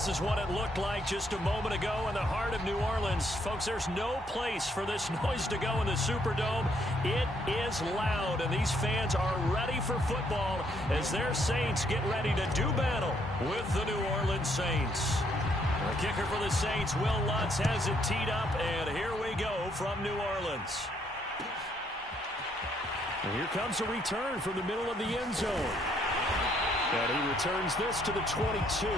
This is what it looked like just a moment ago in the heart of New Orleans. Folks, there's no place for this noise to go in the Superdome. It is loud, and these fans are ready for football as their Saints get ready to do battle with the New Orleans Saints. The kicker for the Saints, Will Lutz, has it teed up, and here we go from New Orleans. And here comes a return from the middle of the end zone. And he returns this to the 22.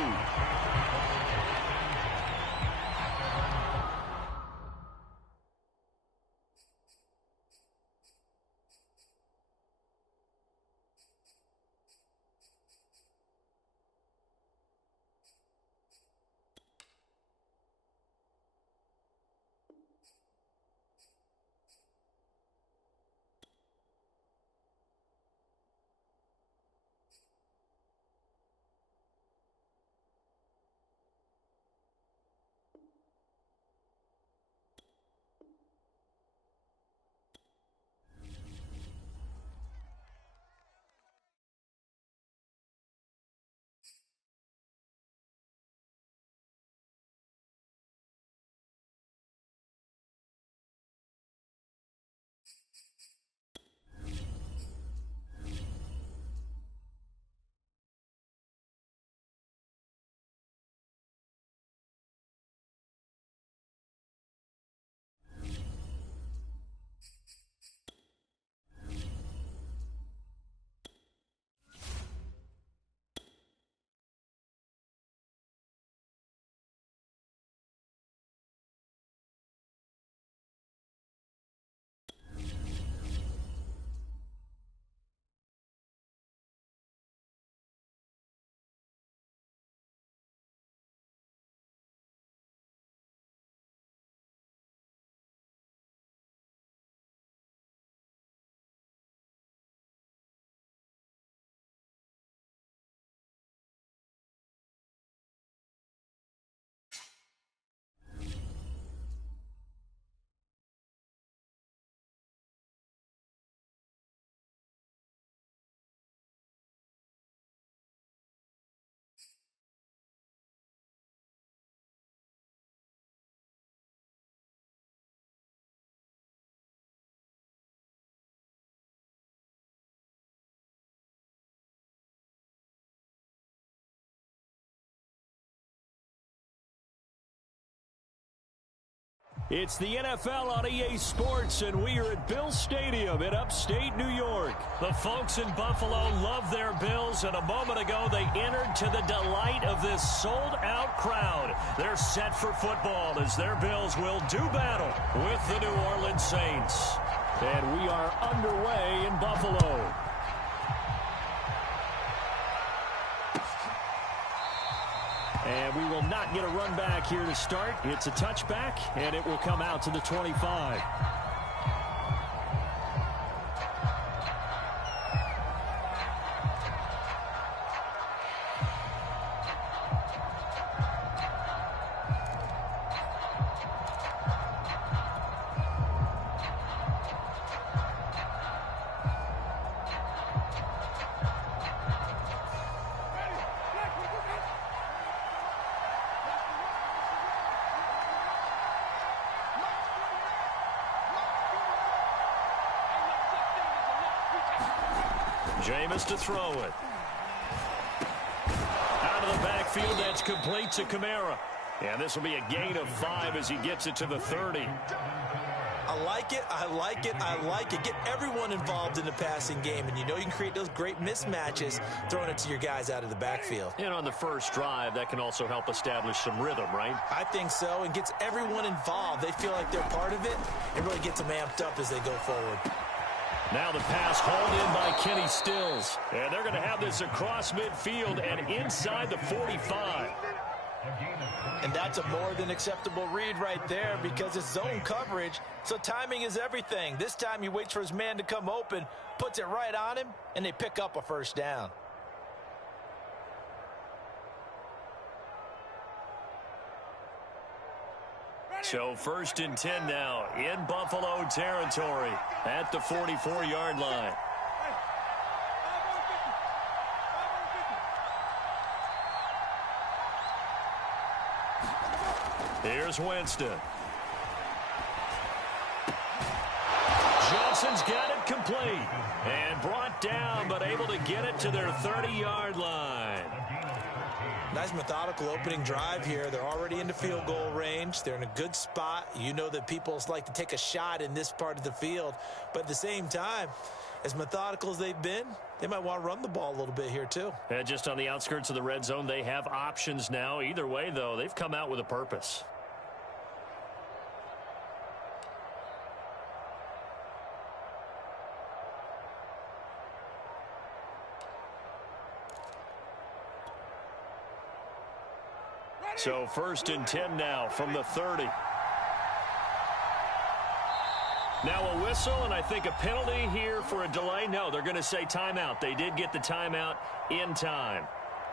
It's the NFL on EA Sports, and we are at Bills Stadium in upstate New York. The folks in Buffalo love their Bills, and a moment ago they entered to the delight of this sold-out crowd. They're set for football as their Bills will do battle with the New Orleans Saints. And we are underway in Buffalo. And we will not get a run back here to start. It's a touchback, and it will come out to the 25. Jameis to throw it. Out of the backfield, that's complete to Kamara. And this will be a gain of 5 as he gets it to the 30. I like it, I like it, I like it. Get everyone involved in the passing game, and you know you can create those great mismatches throwing it to your guys out of the backfield. And on the first drive, that can also help establish some rhythm, right? I think so, and gets everyone involved. They feel like they're part of it, and really gets them amped up as they go forward. Now the pass hauled in by Kenny Stills. And they're going to have this across midfield and inside the 45. And that's a more than acceptable read right there because it's zone coverage, so timing is everything. This time he waits for his man to come open, puts it right on him, and they pick up a first down. So 1st and 10 now in Buffalo territory at the 44-yard line. Here's Winston. Johnson's got it complete. And brought down, but able to get it to their 30-yard line. Nice methodical opening drive here. They're already into field goal range. They're in a good spot. You know that people like to take a shot in this part of the field. But at the same time, as methodical as they've been, they might want to run the ball a little bit here too. And just on the outskirts of the red zone, they have options now. Either way, though, they've come out with a purpose. So 1st and 10 now from the 30. Now a whistle, and I think a penalty here for a delay. No, they're going to say timeout. They did get the timeout in time.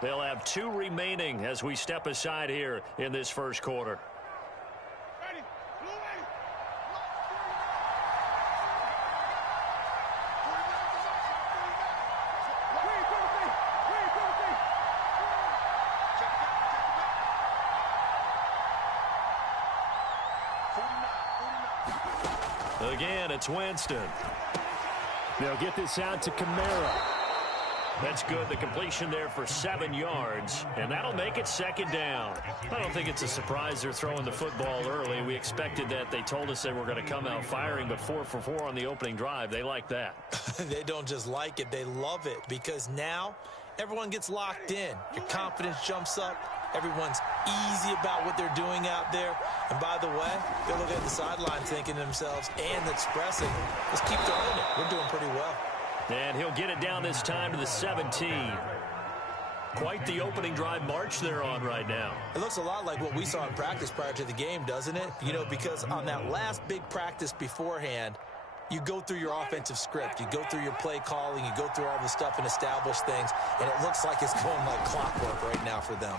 They'll have 2 remaining as we step aside here in this first quarter. Again, it's Winston. They'll get this out to Kamara. That's good. The completion there for 7 yards, and that'll make it 2nd down. I don't think it's a surprise they're throwing the football early. We expected that. They told us they were going to come out firing, but 4 for 4 on the opening drive. They like that. They don't just like it. They love it because now everyone gets locked in. Your confidence jumps up. Everyone's easy about what they're doing out there. And by the way, they're looking at the sideline thinking to themselves and expressing, let's keep throwing it. We're doing pretty well. And he'll get it down this time to the 17. Quite the opening drive march they're on right now. It looks a lot like what we saw in practice prior to the game, doesn't it? You know, because on that last big practice beforehand, you go through your offensive script. You go through your play calling. You go through all the stuff and establish things. And it looks like it's going like clockwork right now for them.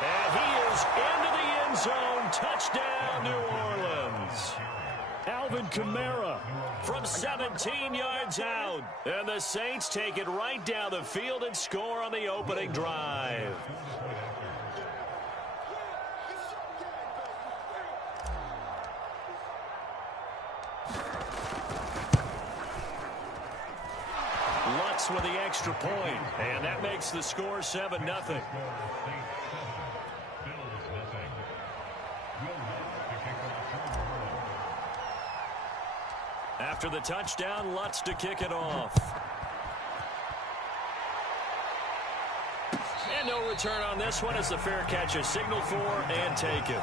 And he is into the end zone. Touchdown, New Orleans. Alvin Kamara from 17 yards out. And the Saints take it right down the field and score on the opening drive. Lutz with the extra point, and that makes the score 7-0. After the touchdown, Lutz to kick it off. And no return on this one as the fair catch is signaled for and taken.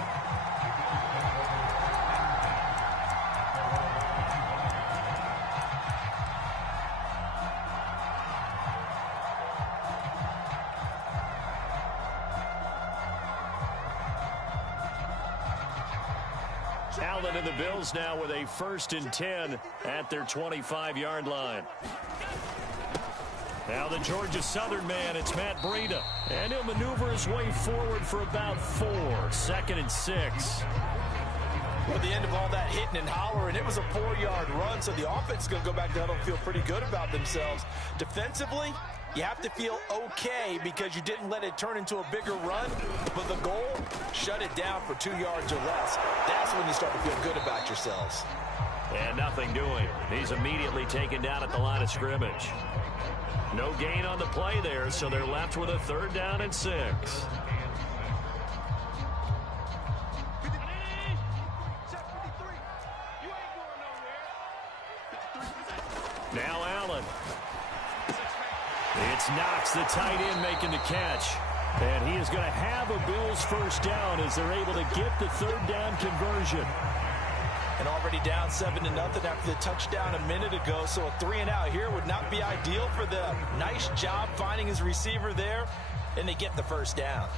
Allen and the Bills now with a 1st and 10 at their 25-yard line. Now the Georgia Southern man, it's Matt Breida. And he'll maneuver his way forward for about 4. 2nd and 6. Well, at the end of all that hitting and hollering, it was a 4-yard run, so the offense is going to go back to huddle and feel pretty good about themselves. Defensively, you have to feel okay because you didn't let it turn into a bigger run, but the goal, shut it down for 2 yards or less. That's when you start to feel good about yourselves. And nothing doing. He's immediately taken down at the line of scrimmage. No gain on the play there, so they're left with a 3rd down and 6. Now Allen. It's Knox, the tight end, making the catch. And he is going to have a Bills 1st down as they're able to get the 3rd down conversion. And already down 7-0 after the touchdown a minute ago, so a 3-and-out here would not be ideal for them. Nice job finding his receiver there, and they get the 1st down.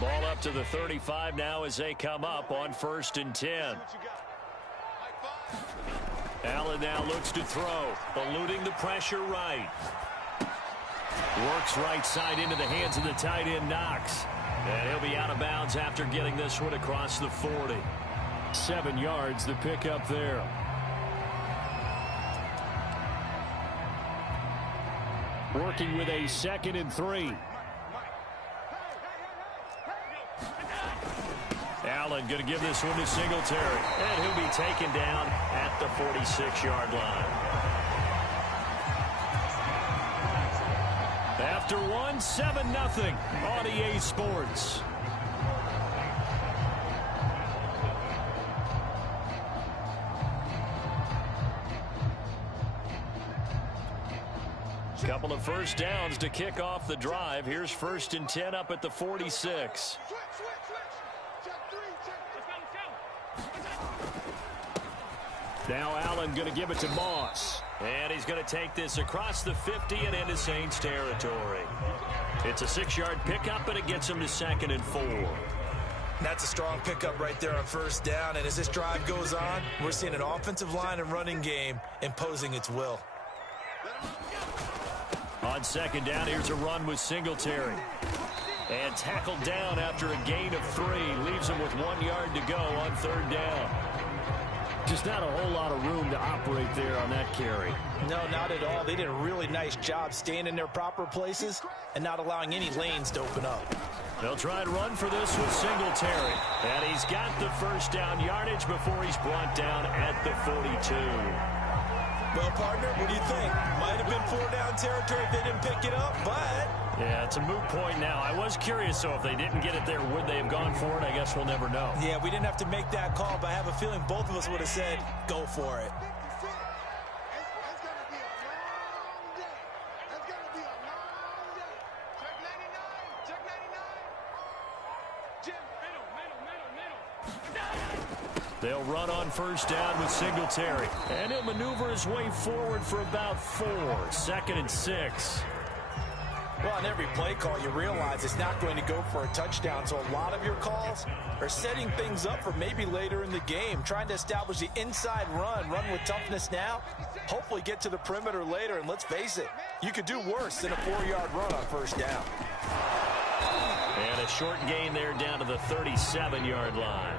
Ball up to the 35 now as they come up on 1st and 10. Allen now looks to throw, eluding the pressure right. Works right side into the hands of the tight end, Knox. And he'll be out of bounds after getting this one across the 40. 7 yards, the pickup there. Working with a 2nd and 3. Allen going to give this one to Singletary. And he'll be taken down at the 46-yard line. After one, 7-0 on EA Sports. Couple of first downs to kick off the drive. Here's 1st and 10 up at the 46. Now Allen going to give it to Moss. And he's going to take this across the 50 and into Saints territory. It's a 6-yard pickup, and it gets him to 2nd and 4. That's a strong pickup right there on 1st down. And as this drive goes on, we're seeing an offensive line and running game imposing its will. On 2nd down, here's a run with Singletary. And tackled down after a gain of 3. Leaves him with 1 yard to go on 3rd down. Just not a whole lot of room to operate there on that carry. No, not at all. They did a really nice job staying in their proper places and not allowing any lanes to open up. They'll try and run for this with Singletary. And he's got the 1st down yardage before he's brought down at the 42. Well, partner, what do you think? Might have been 4-down territory if they didn't pick it up, but... Yeah, it's a moot point now. I was curious, so if they didn't get it there, would they have gone for it? I guess we'll never know. Yeah, we didn't have to make that call, but I have a feeling both of us would have said, go for it. They'll run on 1st down with Singletary. And he'll maneuver his way forward for about 4. 2nd and 6. Well, on every play call, you realize it's not going to go for a touchdown. So a lot of your calls are setting things up for maybe later in the game, trying to establish the inside run with toughness now, hopefully get to the perimeter later. And let's face it, you could do worse than a 4-yard run on 1st down. And a short gain there down to the 37-yard line.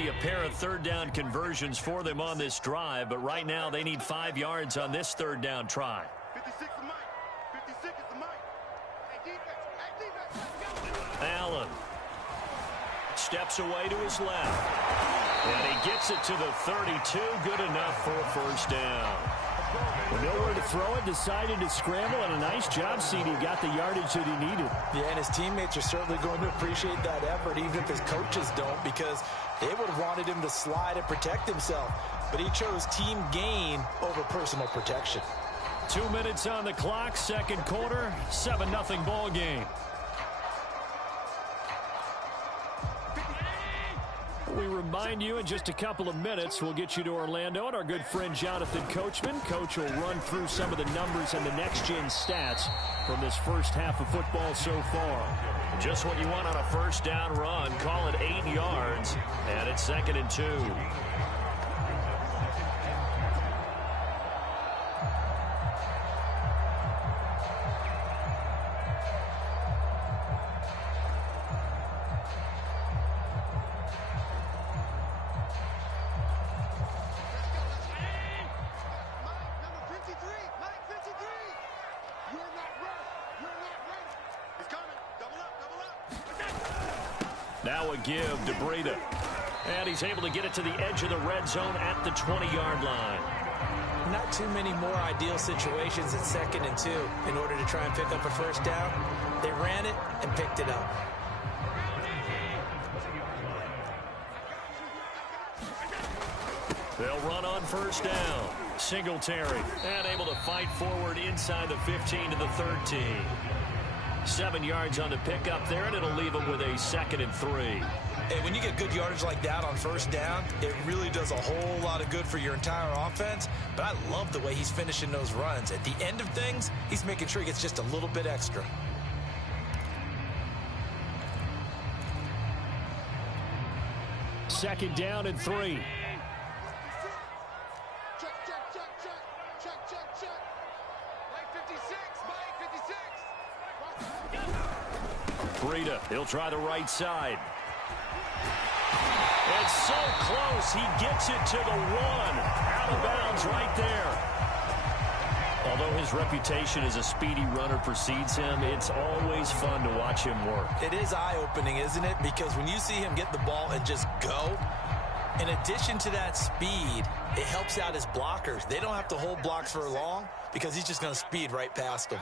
A pair of 3rd down conversions for them on this drive, but right now they need 5 yards on this 3rd down try. 56 is Mike. 56 is the Mike. Hey, defense. Allen steps away to his left, and he gets it to the 32. Good enough for a 1st down. With nowhere to throw it, decided to scramble, and a nice job, CD. Got the yardage that he needed. Yeah, and his teammates are certainly going to appreciate that effort, even if his coaches don't, because they would have wanted him to slide and protect himself. But he chose team gain over personal protection. 2 minutes on the clock, 2nd quarter, 7-0 ball game. We remind you in just a couple of minutes, we'll get you to Orlando and our good friend Jonathan Coachman. Coach will run through some of the numbers and the next-gen stats from this first half of football so far. Just what you want on a 1st down run. Call it 8 yards, and it's 2nd and 2. Now a give to Breida. And he's able to get it to the edge of the red zone at the 20-yard line. Not too many more ideal situations at 2nd and 2 in order to try and pick up a 1st down. They ran it and picked it up. They'll run on 1st down. Singletary, and able to fight forward inside the 15 to the 13. 7 yards on the pickup there, and it'll leave him with a 2nd and 3. Hey, when you get good yardage like that on 1st down, it really does a whole lot of good for your entire offense. But I love the way he's finishing those runs. At the end of things, he's making sure he gets just a little bit extra. 2nd down and 3. Breida, he'll try the right side. It's so close, he gets it to the 1. Out of bounds right there. Although his reputation as a speedy runner precedes him, it's always fun to watch him work. It is eye-opening, isn't it? Because when you see him get the ball and just go, in addition to that speed, it helps out his blockers. They don't have to hold blocks for long because he's just going to speed right past them.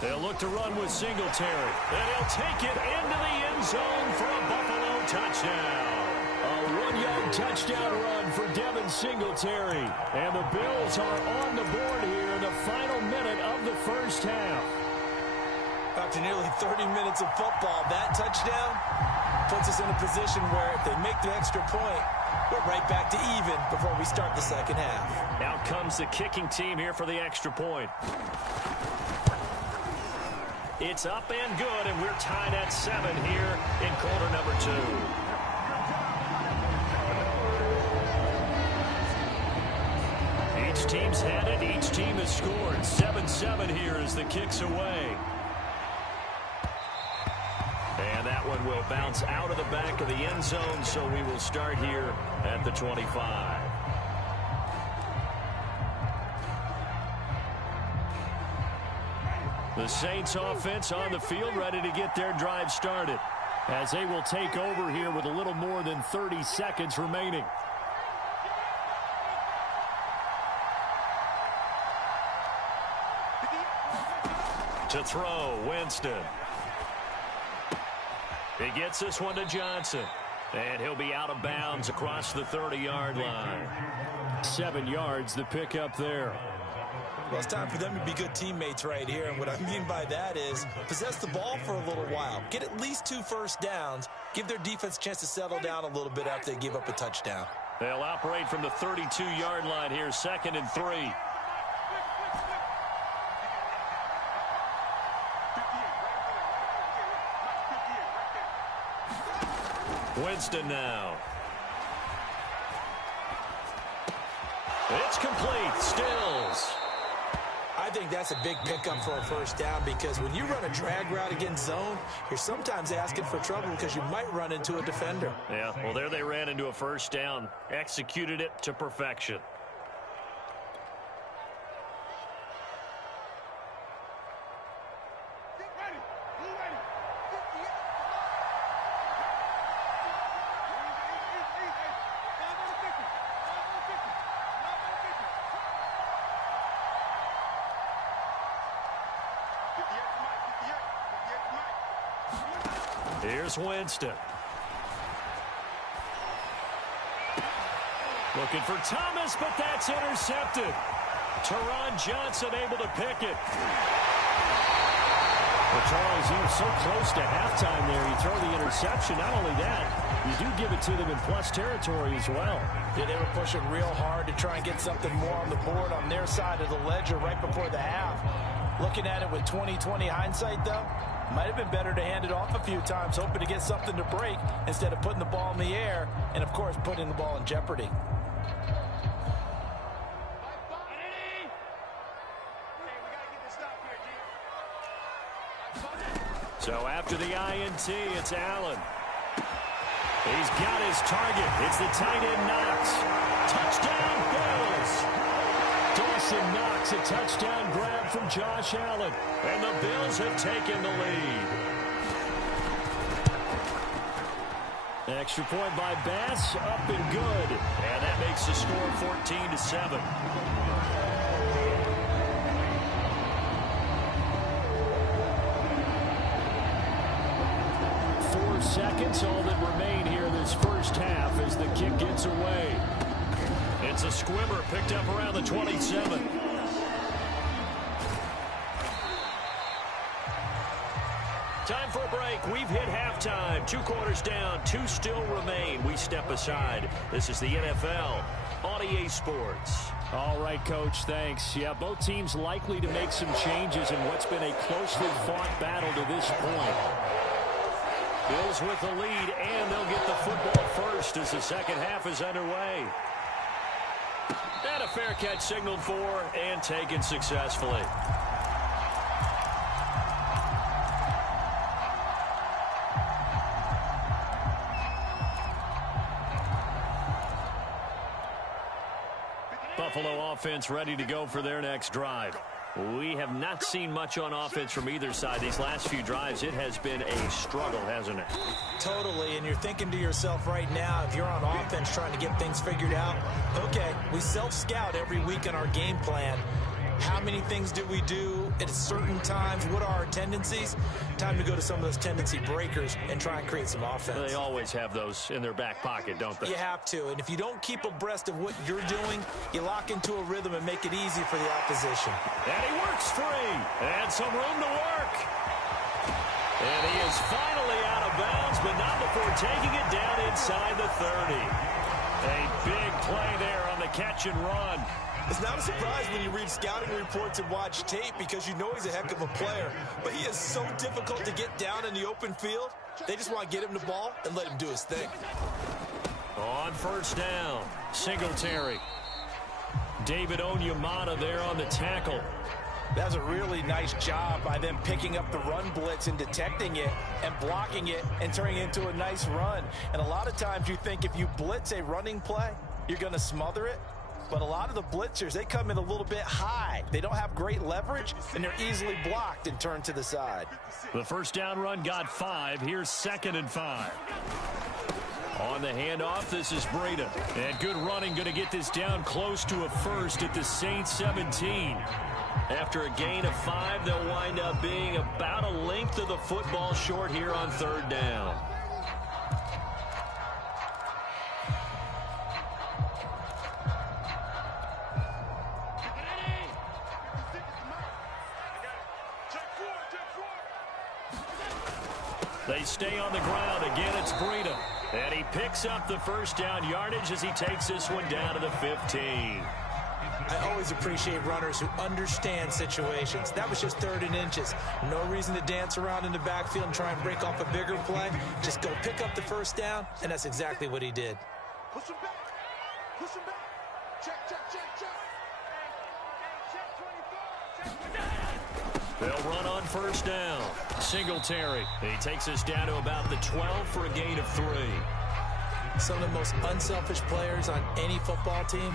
They'll look to run with Singletary. And he'll take it into the end zone for a Buffalo touchdown. A 1-yard touchdown run for Devin Singletary. And the Bills are on the board here in the final minute of the first half. After nearly 30 minutes of football, that touchdown puts us in a position where if they make the extra point, we're right back to even before we start the second half. Out comes the kicking team here for the extra point. It's up and good, and we're tied at 7 here in quarter number 2. Each team's had it. Each team has scored. 7-7 here as the kick's away. And that one will bounce out of the back of the end zone, so we will start here at the 25. The Saints offense on the field, ready to get their drive started, as they will take over here with a little more than 30 seconds remaining. To throw, Winston. He gets this one to Johnson. And he'll be out of bounds across the 30-yard line. 7 yards, the pickup there. Well, it's time for them to be good teammates right here. And what I mean by that is possess the ball for a little while. Get at least 2 first downs. Give their defense a chance to settle down a little bit after they give up a touchdown. They'll operate from the 32-yard line here, 2nd and 3. Winston now. It's complete. Stills. I think that's a big pickup for a first down because when you run a drag route against zone, you're sometimes asking for trouble because you might run into a defender. Yeah, well, there they ran into a first down. Executed it to perfection. Here's Winston. Looking for Thomas, but that's intercepted. Teron Johnson able to pick it. Well, Charles, you were so close to halftime there. You throw the interception. Not only that, you do give it to them in plus territory as well. Yeah, they were pushing real hard to try and get something more on the board on their side of the ledger right before the half. Looking at it with 20/20 hindsight, though, might have been better to hand it off a few times, hoping to get something to break instead of putting the ball in the air and, of course, putting the ball in jeopardy. So after the INT, it's Allen. He's got his target. It's the tight end Knox. Touchdown, Bills. Dawson Knox, a touchdown grab from Josh Allen. And the Bills have taken the lead. Extra point by Bass, up and good. And that makes the score 14-7. 4 seconds, all that remain here this first half as the kick gets away. It's a squibber picked up around the 27. Time for a break. We've hit halftime. 2 quarters down. 2 still remain. We step aside. This is the NFL on EA Sports. All right, Coach, thanks. Yeah, both teams likely to make some changes in what's been a closely fought battle to this point. Bills with the lead, and they'll get the football first as the second half is underway. And a fair catch signaled for and taken successfully. Buffalo offense ready to go for their next drive. We have not seen much on offense from either side. These last few drives, it has been a struggle, hasn't it? Totally, and you're thinking to yourself right now, if you're on offense trying to get things figured out, okay, we self-scout every week in our game plan. How many things do we do at certain times? What are our tendencies? Time to go to some of those tendency breakers and try and create some offense. They always have those in their back pocket, don't they? You have to, and if you don't keep abreast of what you're doing, you lock into a rhythm and make it easy for the opposition. And he works free, and some room to work. And he is finally out of bounds, but not before taking it down inside the 30. A big play there on the catch and run. It's not a surprise when you read scouting reports and watch tape because you know he's a heck of a player. But he is so difficult to get down in the open field. They just want to get him the ball and let him do his thing. On first down, Singletary. David Onyemata there on the tackle. That's a really nice job by them picking up the run blitz and detecting it and blocking it and turning it into a nice run. And a lot of times you think if you blitz a running play, you're going to smother it. But a lot of the blitzers, they come in a little bit high. They don't have great leverage, and they're easily blocked and turned to the side. The first down run got 5. Here's 2nd and 5. On the handoff, this is Breida. And good running, going to get this down close to a first at the Saints 17. After a gain of 5, they'll wind up being about a length of the football short here on 3rd down. They stay on the ground. Again, it's Breida. And he picks up the first down yardage as he takes this one down to the 15. I always appreciate runners who understand situations. That was just 3rd and inches. No reason to dance around in the backfield and try and break off a bigger play. Just go pick up the first down, and that's exactly what he did. Push him back. Push him back. Check, check, check, check. They'll run on first down. Singletary. He takes us down to about the 12 for a gain of 3. Some of the most unselfish players on any football team,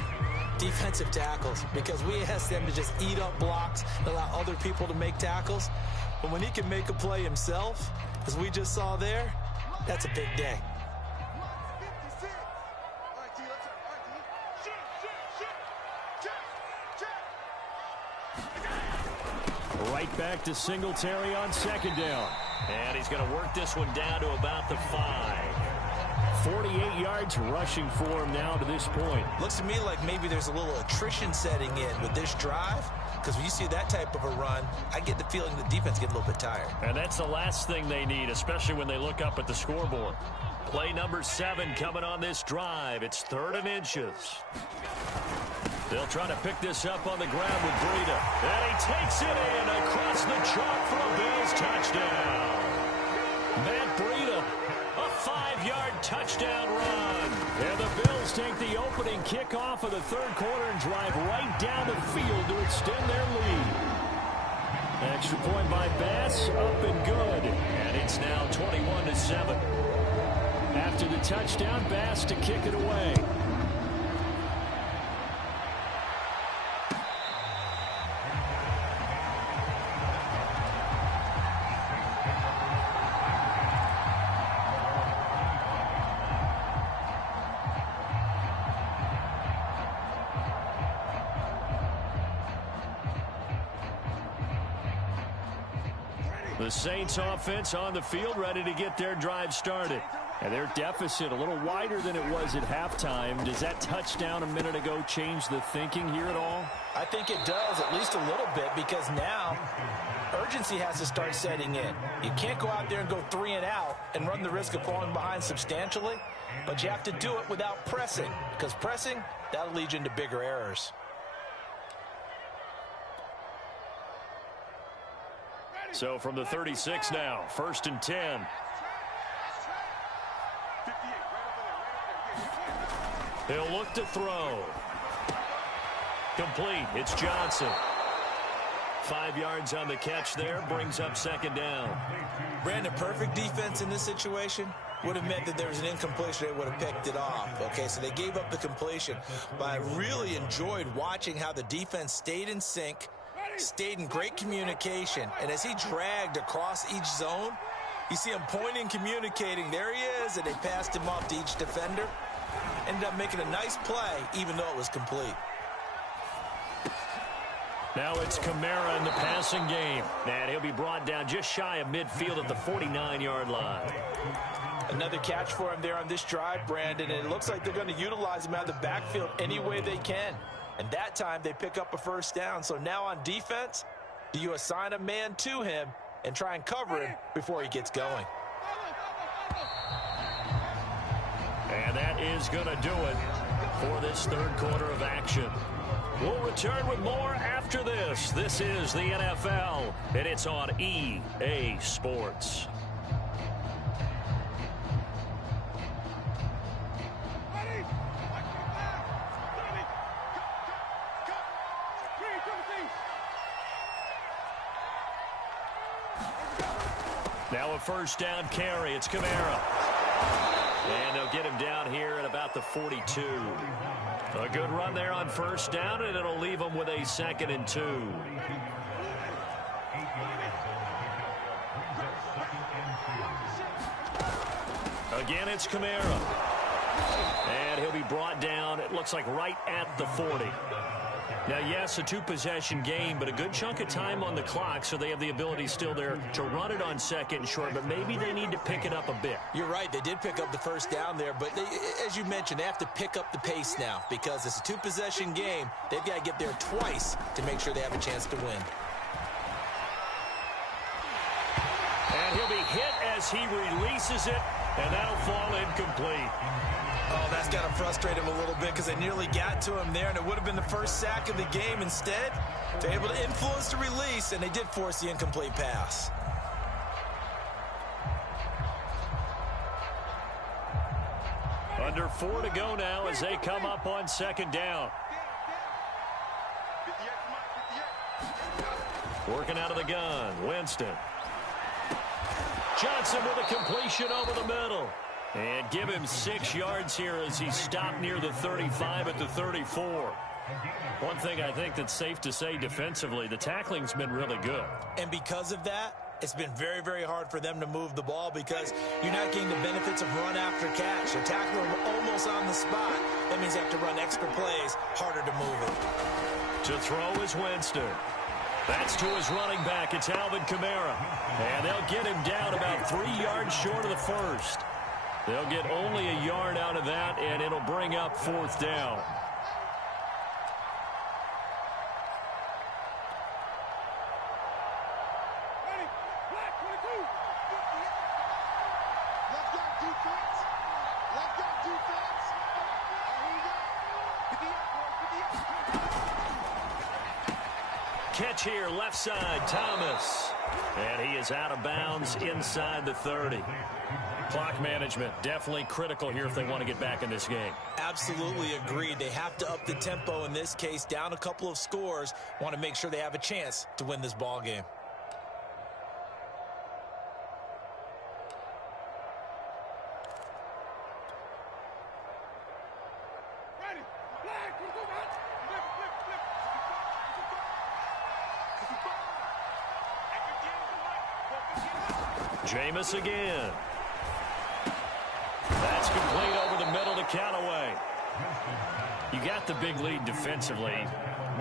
defensive tackles, because we ask them to just eat up blocks and allow other people to make tackles. But when he can make a play himself, as we just saw there, that's a big day. Right back to Singletary on 2nd down. And he's going to work this one down to about the 5. 48 yards rushing for him now to this point. Looks to me like maybe there's a little attrition setting in with this drive, because when you see that type of a run, I get the feeling the defense gets a little bit tired. And that's the last thing they need, especially when they look up at the scoreboard. Play number 7 coming on this drive. It's 3rd and inches. They'll try to pick this up on the ground with Breida. And he takes it in across the chalk for a Bills touchdown. Matt Breida, a 5-yard touchdown run. And the Bills take the opening kickoff of the 3rd quarter and drive right down the field to extend their lead. Extra point by Bass, up and good. And it's now 21-7. After the touchdown, Bass to kick it away. The Saints offense on the field ready to get their drive started. And their deficit a little wider than it was at halftime. Does that touchdown a minute ago change the thinking here at all? I think it does, at least a little bit, because now urgency has to start setting in. You can't go out there and go 3 and out and run the risk of falling behind substantially, but you have to do it without pressing, because pressing, that'll lead you into bigger errors. So from the 36 now, 1st and 10. He'll look to throw. Complete. It's Johnson. 5 yards on the catch there. Brings up second down. Brandon, perfect defense in this situation would have meant that there was an incompletion. They would have picked it off. Okay, so they gave up the completion. But I really enjoyed watching how the defense stayed in sync, stayed in great communication. And as he dragged across each zone, you see him pointing, communicating. There he is, and they passed him off to each defender. Ended up making a nice play, even though it was complete. Now it's Kamara in the passing game. And he'll be brought down just shy of midfield at the 49-yard line. Another catch for him there on this drive, Brandon. And it looks like they're going to utilize him out of the backfield any way they can. And that time they pick up a first down. So now on defense, do you assign a man to him and try and cover him before he gets going? And that is going to do it for this third quarter of action. We'll return with more after this. This is the NFL, and it's on EA Sports. Now a first down carry. It's Kamara. And they'll get him down here at about the 42. A good run there on first down, and it'll leave them with a 2nd and 2. Again, it's Kamara. And he'll be brought down, it looks like right at the 40. Now, yes, a two-possession game, but a good chunk of time on the clock, so they have the ability still there to run it on 2nd and short, but maybe they need to pick it up a bit. You're right. They did pick up the first down there, but as you mentioned, they have to pick up the pace now because it's a two-possession game. They've got to get there twice to make sure they have a chance to win. And he'll be hit as he releases it, and that'll fall incomplete. Oh, that's got to frustrate him a little bit because they nearly got to him there, and it would have been the first sack of the game. Instead, they're able to influence the release, and they did force the incomplete pass. Under 4 to go now as they come up on 2nd down. Working out of the gun, Winston. Johnson with a completion over the middle. And give him 6 yards here as he stopped near the 35 at the 34. One thing I think that's safe to say defensively, the tackling's been really good. And because of that, it's been very, very hard for them to move the ball because you're not getting the benefits of run after catch. They're tackling them almost on the spot. That means they have to run extra plays, harder to move it. To throw is Winston. That's to his running back. It's Alvin Kamara. And they'll get him down about 3 yards short of the first. They'll get only a yard out of that, and it'll bring up 4th down. Catch here, left side, Thomas. And he is out of bounds inside the 30. Clock management, definitely critical here if they want to get back in this game. Absolutely agreed. They have to up the tempo in this case, down a couple of scores. Want to make sure they have a chance to win this ball game. Jameis again. That's complete over the middle to Callaway. You got the big lead defensively.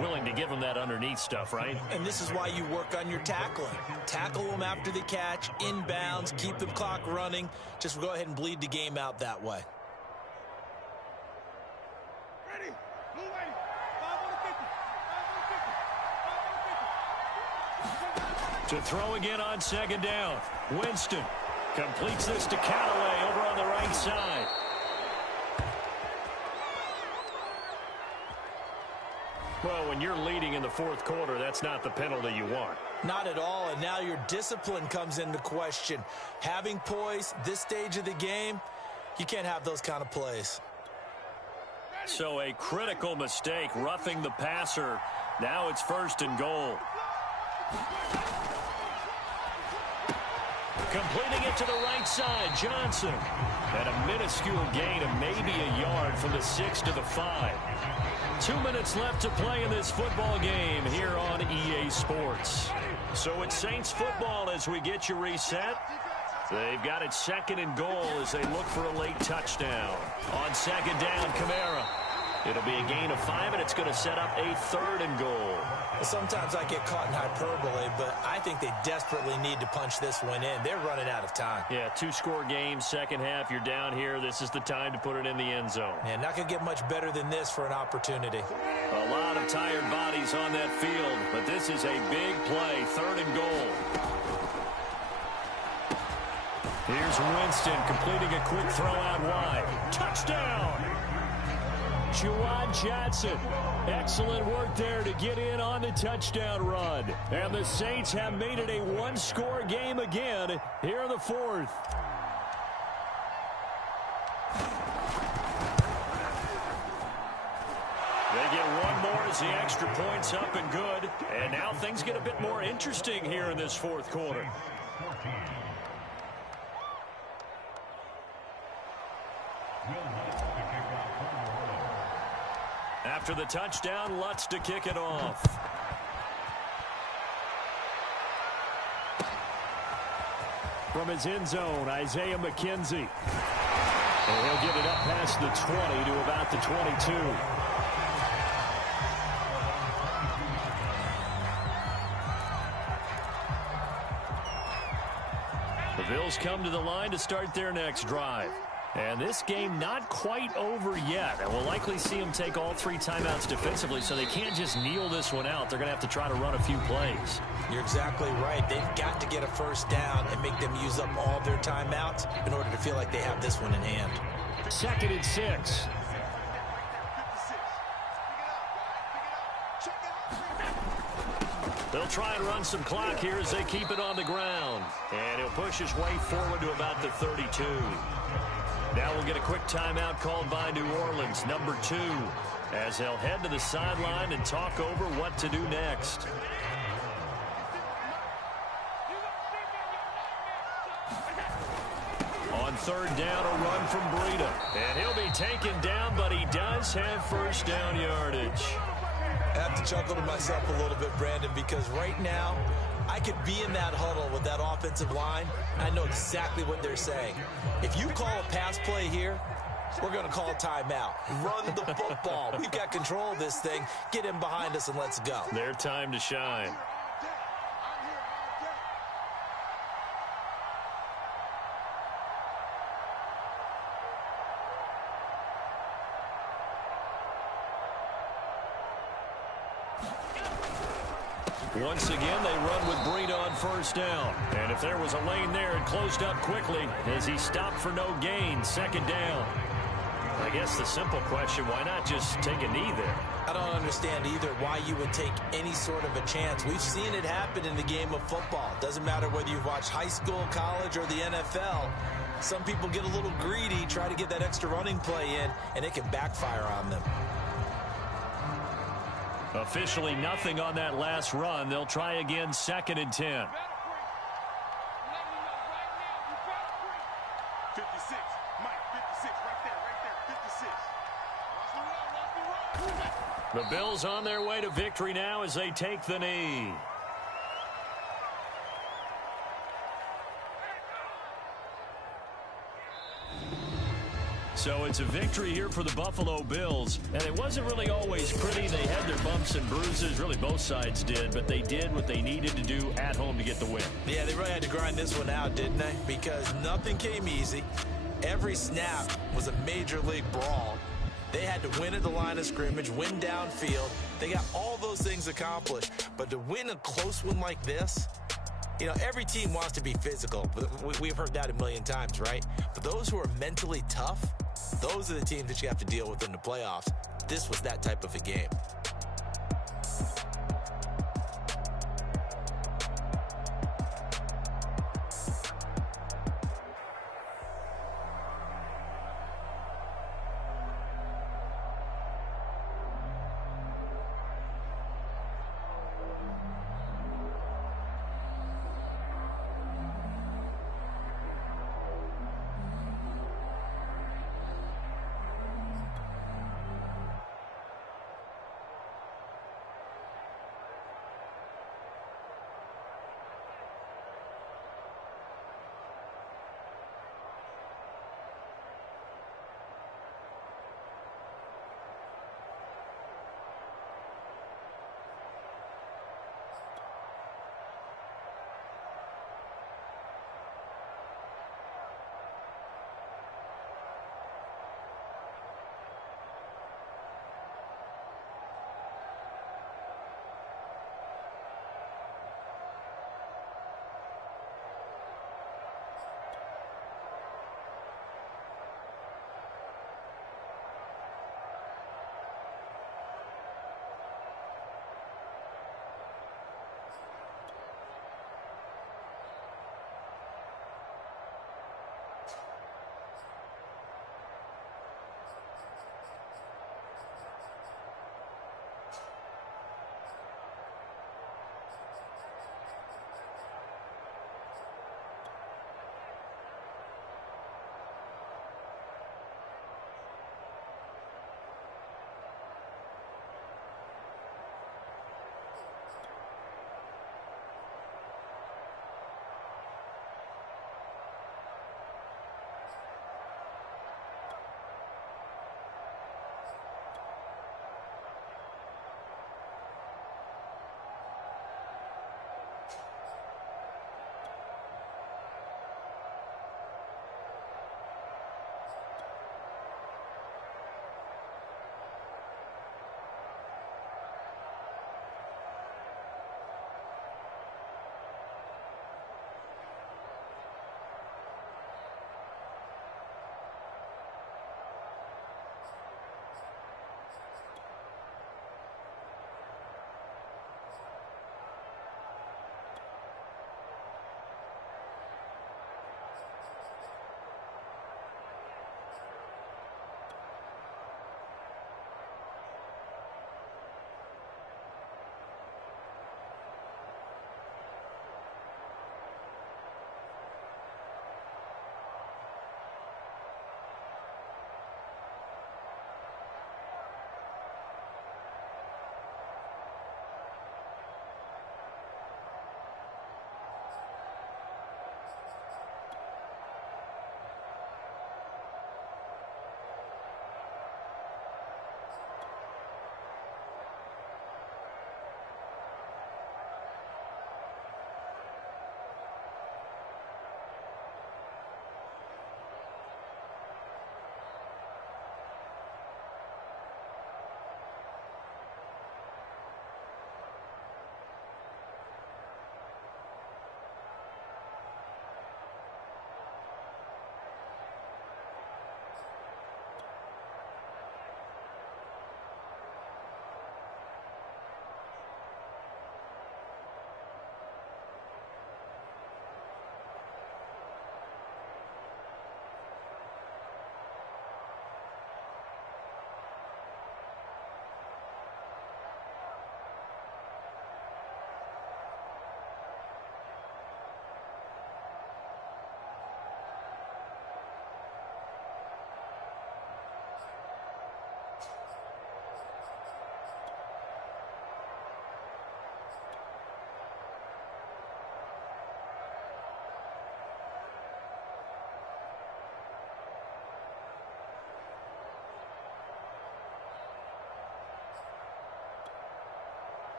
Willing to give them that underneath stuff, right? And this is why you work on your tackling. Tackle them after the catch, inbounds, keep the clock running. Just go ahead and bleed the game out that way. Ready? Blue lane. 5 on 50. 5 on 50. To throw again on 2nd down. Winston completes this to Callaway over on the right side. Well, when you're leading in the 4th quarter, that's not the penalty you want. Not at all, and now your discipline comes into question. Having poise this stage of the game, you can't have those kind of plays. So a critical mistake, roughing the passer. Now it's 1st and goal. Completing it to the right side, Johnson. And a minuscule gain of maybe a yard from the 6 to the 5. 2 minutes left to play in this football game here on EA Sports. So it's Saints football as we get you reset. They've got it 2nd and goal as they look for a late touchdown. On 2nd down, Kamara. It'll be a gain of 5, and it's going to set up a 3rd and goal. Sometimes I get caught in hyperbole, but I think they desperately need to punch this one in. They're running out of time. Yeah, 2-score game, second half. You're down here. This is the time to put it in the end zone. Yeah, not going to get much better than this for an opportunity. A lot of tired bodies on that field, but this is a big play, 3rd and goal. Here's Winston completing a quick throw out wide. Touchdown! Juwan Johnson. Excellent work there to get in on the touchdown run. And the Saints have made it a 1-score game again here in the 4th. They get one more as the extra point's up and good. And now things get a bit more interesting here in this 4th quarter. After the touchdown, Lutz to kick it off. From his end zone, Isaiah McKenzie. And he'll get it up past the 20 to about the 22. The Bills come to the line to start their next drive. And this game not quite over yet. And we'll likely see them take all 3 timeouts defensively, so they can't just kneel this one out. They're going to have to try to run a few plays. You're exactly right. They've got to get a 1st down and make them use up all their timeouts in order to feel like they have this one in hand. 2nd and 6. They'll try and run some clock here as they keep it on the ground. And he'll push his way forward to about the 32. Now we'll get a quick timeout called by New Orleans, number 2, as they'll head to the sideline and talk over what to do next. On 3rd down, a run from Breida. And he'll be taken down, but he does have 1st down yardage. I have to chuckle to myself a little bit, Brandon, because right now I could be in that huddle with that offensive line. I know exactly what they're saying. If you call a pass play here, we're going to call a timeout. Run the football. We've got control of this thing. Get him behind us and let's go. Their time to shine. Once again, they run with Breida on 1st down. And if there was a lane there, it closed up quickly as he stopped for no gain. 2nd down. I guess the simple question, why not just take a knee there? I don't understand either why you would take any sort of a chance. We've seen it happen in the game of football. Doesn't matter whether you've watched high school, college, or the NFL. Some people get a little greedy, try to get that extra running play in, and it can backfire on them. Officially nothing on that last run. They'll try again, 2nd and 10. 56, Mike, 56, right there, 56. Watch the run. The Bills on their way to victory now as they take the knee. So it's a victory here for the Buffalo Bills. And it wasn't really always pretty. They had their bumps and bruises. Really, both sides did. But they did what they needed to do at home to get the win. Yeah, they really had to grind this one out, didn't they? Because nothing came easy. Every snap was a major league brawl. They had to win at the line of scrimmage, win downfield. They got all those things accomplished. But to win a close one like this, you know, every team wants to be physical. We've heard that a million times, right? But those who are mentally tough, those are the teams that you have to deal with in the playoffs. This was that type of a game.